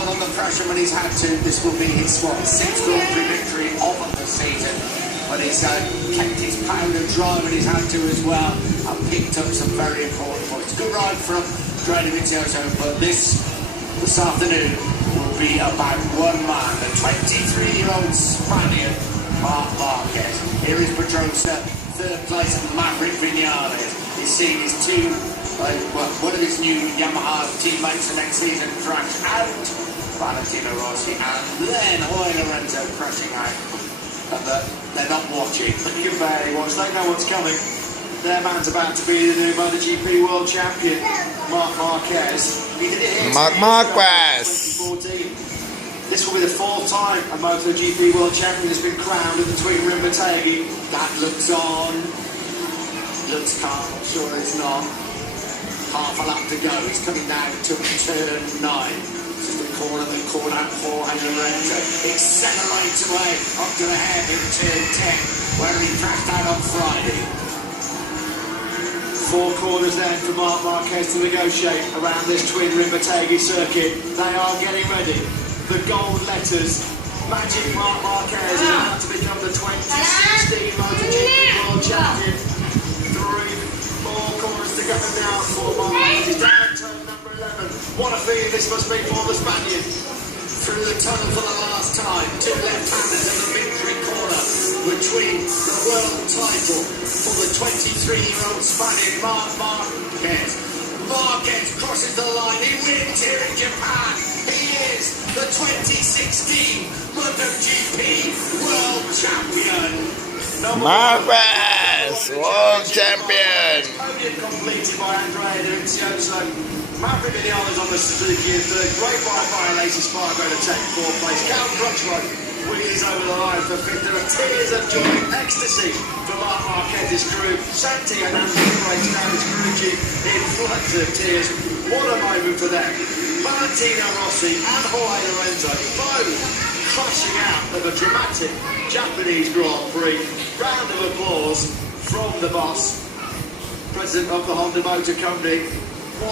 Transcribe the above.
held on the pressure when he's had to. This will be his sixth Grand Prix victory of the season. But he's kept his powder dry when he's had to as well, and picked up some very important points. Good ride from Grady Vitioso, but this afternoon will be about one man, the 23-year-old Spaniard, Marc Marquez. Here is Pedrosa, third place, Maverick Vinales. He's seen his one of his new Yamaha teammates the next season crash out, Valentino Rossi, and then Jorge Lorenzo crashing out. And they're not watching. You can barely watch, they know what's coming. Their man's about to be the new Motogp World Champion, Marc Marquez. Marc Marquez! 2014. This will be the fourth time a Motogp World Champion has been crowned at the Twin Rim Motegi. That looks on. Looks calm, I'm sure it's not. Half a lap to go. He's coming down to turn 9. Just the corner that caught out Jorge Lorenzo. Accelerates away up to the head in turn 10, where he crashed out on Friday. 4 corners then for Marc Marquez to negotiate around this Twin Rim Motegi circuit. They are getting ready. The gold letters. Magic Marc Marquez is about to become the 2016 Motogp World Champion. 3-4 corners to go now for Marc Marquez. He's down turn number 11. What a feeling this must be for the Spaniard. Through the tunnel for the last time. 2 left-handers in the victory corner between the world title for the 23-year-old Spaniard Marc Marquez. Marquez crosses the line. He wins here in Japan. He is the 2016 Motogp World Champion. Marquez, World Champion! Podium completed by Andrea Dovizioso. Maverick Vinales on the Suzuki in third. Great by Lacey Spargo to take 4th place. Cal Crutchlow wheelies over the line for 5th. There are tears of joy, ecstasy for Marc Marquez's crew. Santi and Andy breaks down his crew chief in floods of tears. What a moment for them. Valentino Rossi and Jorge Lorenzo both crashing out of a dramatic Japanese Grand Prix. Round of applause from the boss, president of the Honda Motor Company.